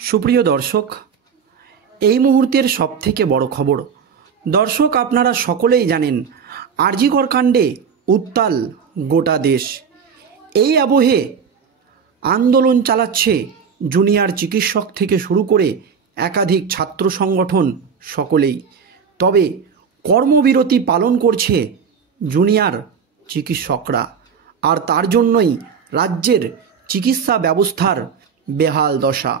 সুপ্রিয় দর্শক, এই মুহূর্তের সবথেকে বড় খবর। দর্শক, আপনারা সকলেই জানেন আর.জি. কর কাণ্ডে উত্তাল গোটা দেশ। এই আবহে আন্দোলন চালাচ্ছে জুনিয়র চিকিৎসক থেকে শুরু করে একাধিক ছাত্র সংগঠন সকলেই। তবে কর্মবিরতি পালন করছে জুনিয়র চিকিৎসকরা, আর তার জন্যই রাজ্যের চিকিৎসা ব্যবস্থার বেহাল দশা।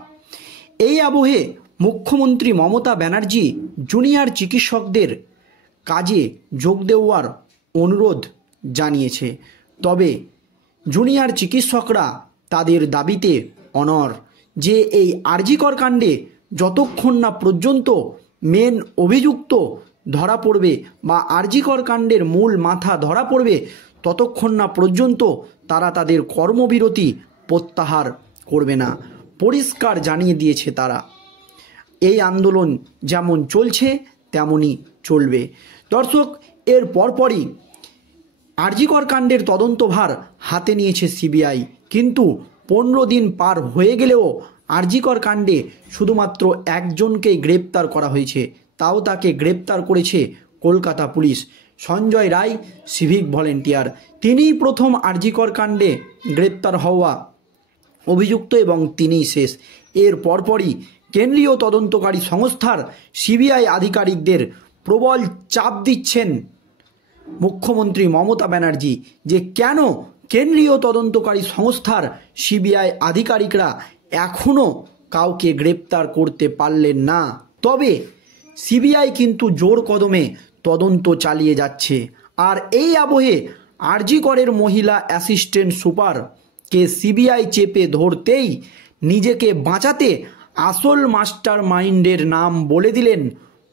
এই আবহে মুখ্যমন্ত্রী মমতা ব্যানার্জি জুনিয়র চিকিৎসকদের কাজে যোগ দেওয়ার অনুরোধ জানিয়েছে। তবে জুনিয়র চিকিৎসকরা তাদের দাবিতে অনড় যে এই আর.জি. কর কাণ্ডে যতক্ষণ না পর্যন্ত মেন অভিযুক্ত ধরা পড়বে বা আর.জি. কর কাণ্ডের মূল মাথা ধরা পড়বে, ততক্ষণ না পর্যন্ত তারা তাদের কর্মবিরতি প্রত্যাহার করবে না। পরিষ্কার জানিয়ে দিয়েছে তারা। এই আন্দোলন যেমন চলছে তেমনই চলবে। দর্শক, এর পরপরই আর.জি. কর কাণ্ডের তদন্তভার হাতে নিয়েছে সিবিআই। কিন্তু 15 দিন পার হয়ে গেলেও আর.জি. কর কাণ্ডে শুধুমাত্র একজনকেই গ্রেপ্তার করা হয়েছে, তাও তাকে গ্রেপ্তার করেছে Kolkata police. Sanjay Roy, civic volunteer, তিনিই প্রথম আর.জি. কর কাণ্ডে গ্রেপ্তার হওয়া অভিযুক্ত এবং তিনিই শেষ। এর পরপরই কেন্দ্রীয় তদন্তকারী সংস্থার সিবিআই আধিকারিকদের প্রবল চাপ দিচ্ছেন মুখ্যমন্ত্রী মমতা ব্যানার্জি যে কেন কেন্দ্রীয় তদন্তকারী সংস্থার সিবিআই আধিকারিকরা এখনও কাউকে গ্রেপ্তার করতে পারলেন না। তবে সিবিআই কিন্তু জোর কদমে তদন্ত চালিয়ে যাচ্ছে। আর এই আবহে আর.জি. করের মহিলা অ্যাসিস্ট্যান্ট সুপারকে সিবিআই চেপে ধরতেই নিজেকে বাঁচাতে আসল মাস্টার মাইন্ডের নাম বলে দিলেন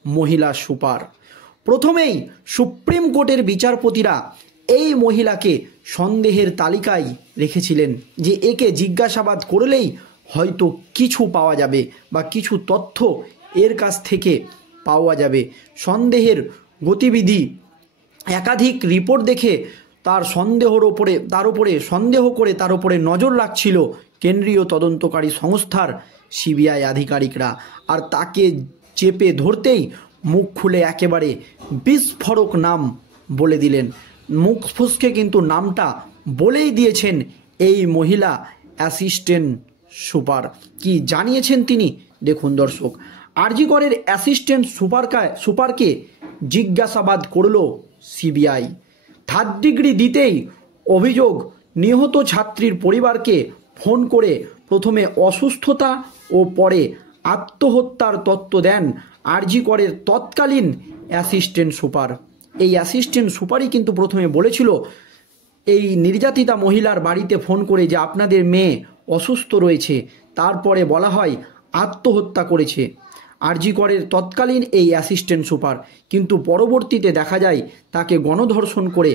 মহিলা সুপার। প্রথমেই সুপ্রিম কোর্টের বিচারপতিরা এই মহিলাকে সন্দেহের তালিকায় রেখেছিলেন যে একে জিজ্ঞাসাবাদ করলেই হয়তো কিছু পাওয়া যাবে বা কিছু তথ্য এর কাছ থেকে পাওয়া যাবে। সন্দেহের গতিবিধি, একাধিক রিপোর্ট দেখে তার উপরে নজর রাখছিল কেন্দ্রীয় তদন্তকারী সংস্থার সিবিআই আধিকারিকরা। আর তাকে চেপে ধরতেই মুখ খুলে একেবারে বিস্ফোরক নাম বলে দিলেন। মুখ ফুসকে কিন্তু নামটা বলেই দিয়েছেন এই মহিলা অ্যাসিস্ট্যান্ট সুপার। কি জানিয়েছেন তিনি দেখুন দর্শক। আর.জি. করের অ্যাসিস্ট্যান্ট সুপারকে জিজ্ঞাসাবাদ করল সিবিআই। 3rd ডিগ্রি দিতেই অভিযোগ নিহত ছাত্রীর পরিবারকে ফোন করে প্রথমে অসুস্থতা ও পরে আত্মহত্যার তথ্য দেন আর.জি. করের তৎকালীন অ্যাসিস্ট্যান্ট সুপার। এই অ্যাসিস্ট্যান্ট সুপারই কিন্তু প্রথমে বলেছিল এই নির্যাতিতা মহিলার বাড়িতে ফোন করে যে আপনাদের মেয়ে অসুস্থ রয়েছে। তারপরে বলা হয় আত্মহত্যা করেছে আর.জি. করের তৎকালীন এই অ্যাসিস্ট্যান্ট সুপার। কিন্তু পরবর্তীতে দেখা যায় তাকে গণধর্ষণ করে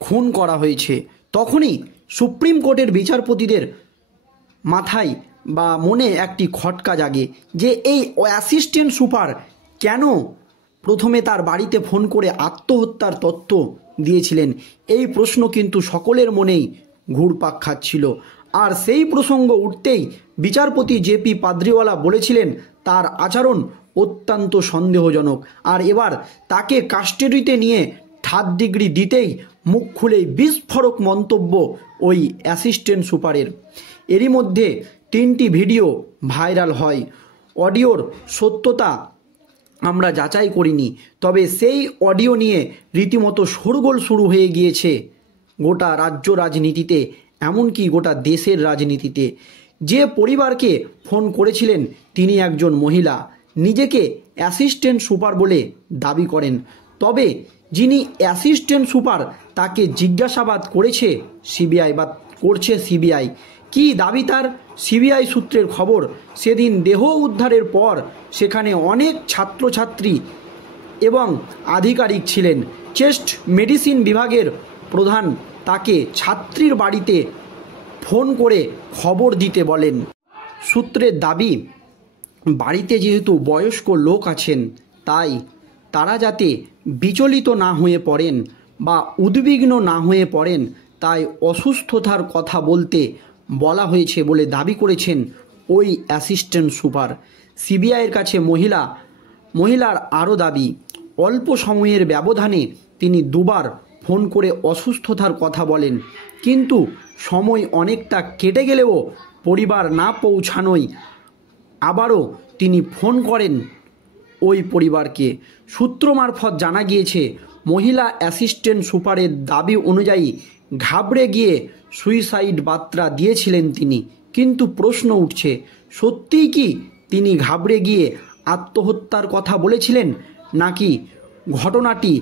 খুন করা হয়েছে। তখনই সুপ্রিম কোর্টের বিচারপতিদের মাথায় বা মনে একটি খটকা জাগে যে এই অ্যাসিস্ট্যান্ট সুপার কেন প্রথমে তার বাড়িতে ফোন করে আত্মহত্যার তথ্য দিয়েছিলেন। এই প্রশ্ন কিন্তু সকলের মনেই ঘুরপাক খাচ্ছিল। আর সেই প্রসঙ্গ উঠতেই বিচারপতি জেপি পাদ্রিওয়ালা বলেছিলেন তার আচরণ অত্যন্ত সন্দেহজনক। আর এবার তাকে কাস্টাডিতে নিয়ে 3rd ডিগ্রি দিতেই মুখ খুলেই বিস্ফোরক মন্তব্য ওই অ্যাসিস্ট্যান্ট সুপারের। এরই মধ্যে 3টি ভিডিও ভাইরাল হয়। অডিওর সত্যতা আমরা যাচাই করিনি, তবে সেই অডিও নিয়ে রীতিমতো শোরগোল শুরু হয়ে গিয়েছে গোটা রাজ্য রাজনীতিতে, এমনকি গোটা দেশের রাজনীতিতে। যে পরিবারকে ফোন করেছিলেন তিনি একজন মহিলা, নিজেকে অ্যাসিস্ট্যান্ট সুপার বলে দাবি করেন। তবে যিনি অ্যাসিস্ট্যান্ট সুপার তাকে জিজ্ঞাসাবাদ করেছে সিবিআই বা করছে সিবিআই। কি দাবি তার? সিবিআই সূত্রের খবর, সেদিন দেহ উদ্ধারের পর সেখানে অনেক ছাত্রছাত্রী এবং আধিকারিক ছিলেন। চেস্ট মেডিসিন বিভাগের প্রধান তাকে ছাত্রীর বাড়িতে ফোন করে খবর দিতে বলেন। সূত্রের দাবি, বাড়িতে যেহেতু বয়স্ক লোক আছেন তাই তারা যাতে বিচলিত না হয়ে পড়েন বা উদ্বিগ্ন না হয়ে পড়েন, তাই অসুস্থতার কথা বলতে বলা হয়েছে বলে দাবি করেছেন ওই অ্যাসিস্ট্যান্ট সুপার। সিবিআইয়ের কাছে মহিলার আরও দাবি, অল্প সময়ের ব্যবধানে তিনি দুবার ফোন করে অসুস্থতার কথা বলেন, কিন্তু সময় অনেকটা কেটে গেলেও পরিবার না পৌঁছানোয় আবারও তিনি ফোন করেন ওই পরিবারকে। সূত্র মারফত জানা গিয়েছে, মহিলা অ্যাসিস্ট্যান্ট সুপারের দাবি অনুযায়ী ঘাবড়ে গিয়ে সুইসাইড বার্তা দিয়েছিলেন তিনি। কিন্তু প্রশ্ন উঠছে, সত্যিই কি তিনি ঘাবড়ে গিয়ে আত্মহত্যার কথা বলেছিলেন, নাকি ঘটনাটি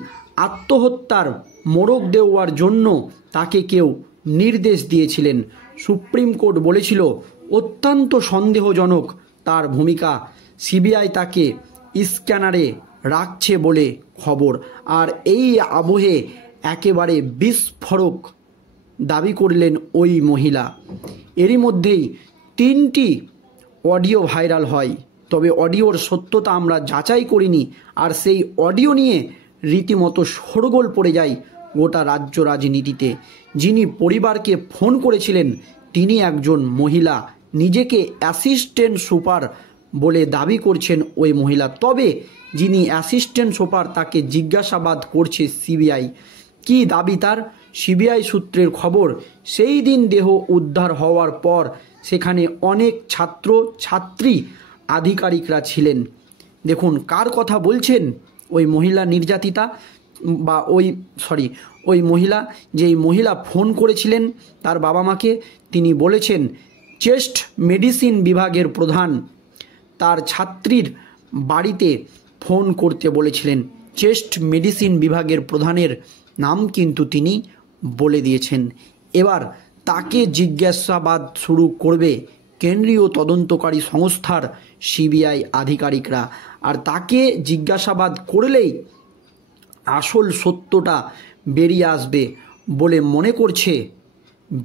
আত্মহত্যার মোড়ক দেওয়ার জন্য তাকে কেউ নির্দেশ দিয়েছিলেন? সুপ্রিম কোর্ট বলেছিল অত্যন্ত সন্দেহজনক তার ভূমিকা। সিবিআই তাকে স্ক্যানারে রাখছে বলে খবর। আর এই আবহে একেবারে বিস্ফোরক দাবি করলেন ওই মহিলা। এরই মধ্যেই 3টি অডিও ভাইরাল হয়, তবে অডিওর সত্যতা আমরা যাচাই করিনি। আর সেই অডিও নিয়ে রীতিমতো শোরগোল পড়ে যায় গোটা রাজ্য রাজনীতিতে। যিনি পরিবারকে ফোন করেছিলেন তিনি একজন মহিলা, নিজেকে অ্যাসিস্ট্যান্ট সুপার বলে দাবি করছেন ওই মহিলা। তবে যিনি অ্যাসিস্ট্যান্ট সুপার তাকে জিজ্ঞাসাবাদ করছে সিবিআই। কি দাবি তার? সিবিআই সূত্রের খবর, সেই দিন দেহ উদ্ধার হওয়ার পর সেখানে অনেক ছাত্র ছাত্রী আধিকারিকরা ছিলেন। দেখুন কার কথা বলছেন, ওই মহিলা নির্যাতিতা বা ওই মহিলা, যেই মহিলা ফোন করেছিলেন তার বাবা মাকে, তিনি বলেছেন চেস্ট মেডিসিন বিভাগের প্রধান তার ছাত্রীর বাড়িতে ফোন করতে বলেছিলেন। চেস্ট মেডিসিন বিভাগের প্রধানের নাম কিন্তু তিনি বলে দিয়েছেন। এবার তাকে জিজ্ঞাসাবাদ শুরু করবে কেন্দ্রীয় তদন্তকারী সংস্থার সিবিআই আধিকারিকরা। আর তাকে জিজ্ঞাসাবাদ করলেই আসল সত্যটা বেরিয়ে আসবে বলে মনে করছে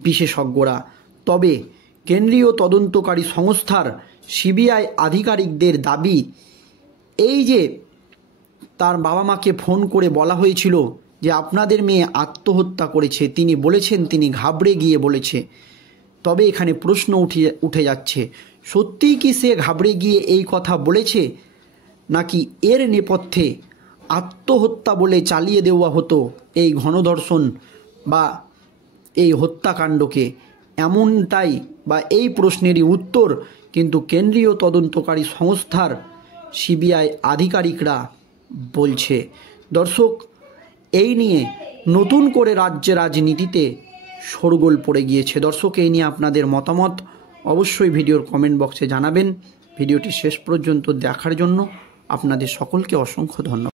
বিশেষজ্ঞরা। তবে কেন্দ্রীয় তদন্তকারী সংস্থার সিবিআই আধিকারিকদের দাবি, এই যে তার বাবা মাকে ফোন করে বলা হয়েছিল যে আপনাদের মেয়ে আত্মহত্যা করেছে, তিনি বলেছেন তিনি ঘাবড়ে গিয়ে বলেছে। তবে এখানে প্রশ্ন উঠে যাচ্ছে, সত্যিই কি সে ঘাবড়ে গিয়ে এই কথা বলেছে, নাকি এর নেপথ্যে আত্মহত্যা বলে চালিয়ে দেওয়া হতো এই গণধর্ষণ বা এই হত্যাকাণ্ডকে? এমনটাই বা এই প্রশ্নেরই উত্তর কিন্তু কেন্দ্রীয় তদন্তকারী সংস্থার সিবিআই আধিকারিকরা বলছে। দর্শক, এই নিয়ে নতুন করে রাজ্যের রাজনীতিতে শোরগোল পড়ে গিয়েছে। দর্শক, এই নিয়ে আপনাদের মতামত অবশ্যই ভিডিওর কমেন্ট বক্সে জানাবেন। ভিডিওটি শেষ পর্যন্ত দেখার জন্য আপনাদের সকলকে অসংখ্য ধন্যবাদ।